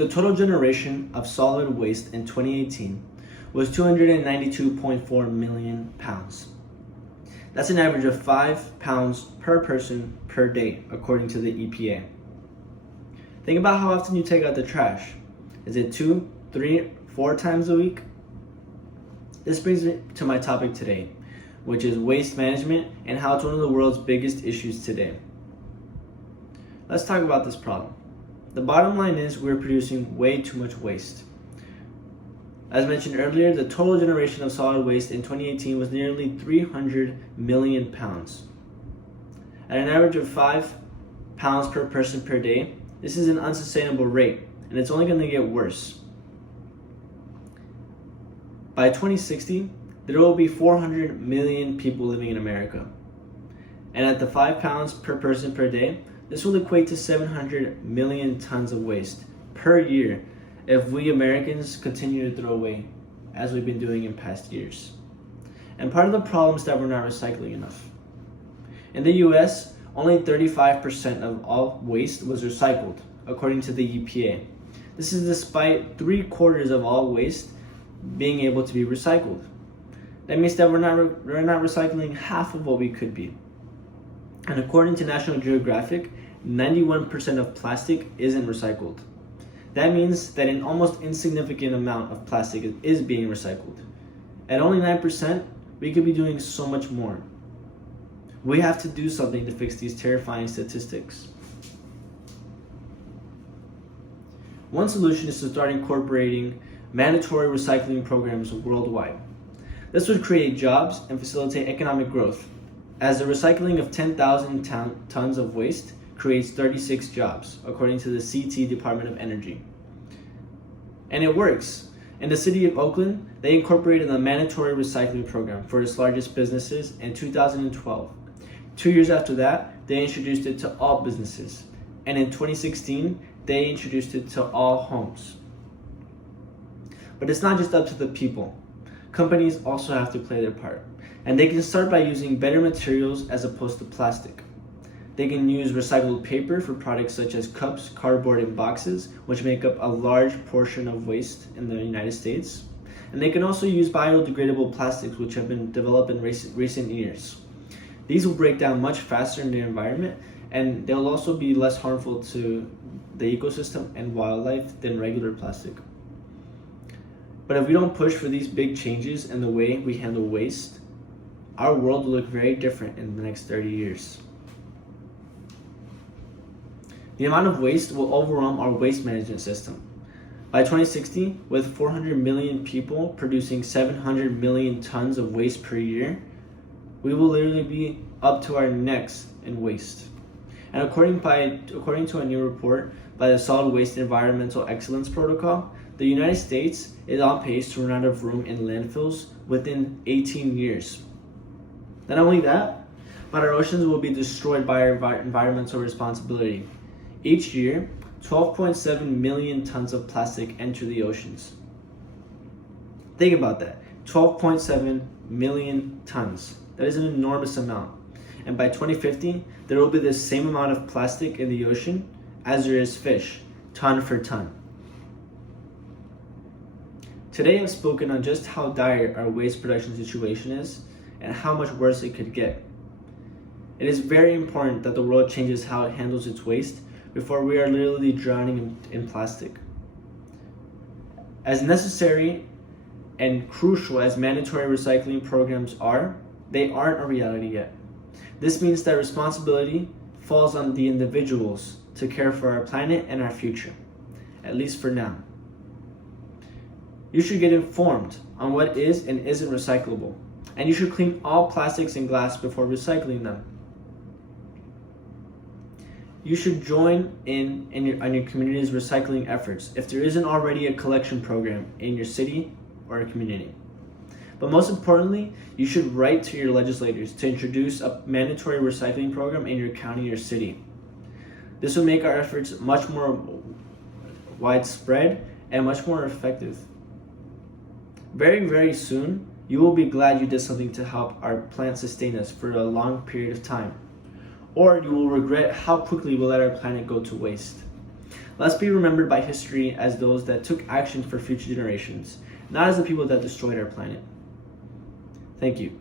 The total generation of solid waste in 2018 was 292.4 million pounds. That's an average of 5 pounds per person per day, according to the EPA. Think about how often you take out the trash. Is it 2, 3, 4 times a week? This brings me to my topic today, which is waste management and how it's one of the world's biggest issues today. Let's talk about this problem. The bottom line is we're producing way too much waste. As mentioned earlier, the total generation of solid waste in 2018 was nearly 300 million pounds. At an average of 5 pounds per person per day, this is an unsustainable rate, and it's only going to get worse. By 2060, there will be 400 million people living in America. And at the 5 pounds per person per day, this will equate to 700 million tons of waste per year if we Americans continue to throw away as we've been doing in past years. And part of the problem is that we're not recycling enough. In the US, only 35% of all waste was recycled, according to the EPA. This is despite 3/4 of all waste being able to be recycled. That means that we're not recycling half of what we could be. And according to National Geographic, 91% of plastic isn't recycled. That means that an almost insignificant amount of plastic is being recycled. At only 9%, we could be doing so much more. We have to do something to fix these terrifying statistics. One solution is to start incorporating mandatory recycling programs worldwide. This would create jobs and facilitate economic growth, as the recycling of 10,000 tons of waste creates 36 jobs, according to the CT Department of Energy. And it works. In the city of Oakland, they incorporated a mandatory recycling program for its largest businesses in 2012. 2 years after that, they introduced it to all businesses. And in 2016, they introduced it to all homes. But it's not just up to the people. Companies also have to play their part. And they can start by using better materials as opposed to plastic. They can use recycled paper for products such as cups, cardboard, and boxes, which make up a large portion of waste in the United States. And they can also use biodegradable plastics, which have been developed in recent years. These will break down much faster in the environment, and they'll also be less harmful to the ecosystem and wildlife than regular plastic. But if we don't push for these big changes in the way we handle waste, our world will look very different in the next 30 years. The amount of waste will overwhelm our waste management system. By 2060, with 400 million people producing 700 million tons of waste per year, we will literally be up to our necks in waste. And according to a new report by the Solid Waste Environmental Excellence Protocol, the United States is on pace to run out of room in landfills within 18 years. Not only that, but our oceans will be destroyed by our environmental responsibility. Each year, 12.7 million tons of plastic enter the oceans. Think about that, 12.7 million tons. That is an enormous amount. And by 2050, there will be the same amount of plastic in the ocean as there is fish, ton for ton. Today I've spoken on just how dire our waste production situation is and how much worse it could get. It is very important that the world changes how it handles its waste before we are literally drowning in plastic. As necessary and crucial as mandatory recycling programs are, they aren't a reality yet. This means that responsibility falls on the individuals to care for our planet and our future, at least for now. You should get informed on what is and isn't recyclable, and you should clean all plastics and glass before recycling them. You should join in your community's recycling efforts if there isn't already a collection program in your city or community. But most importantly, you should write to your legislators to introduce a mandatory recycling program in your county or city. This will make our efforts much more widespread and much more effective. Very, very soon, you will be glad you did something to help our planet sustain us for a long period of time. Or you will regret how quickly we let our planet go to waste. Let's be remembered by history as those that took action for future generations, not as the people that destroyed our planet. Thank you.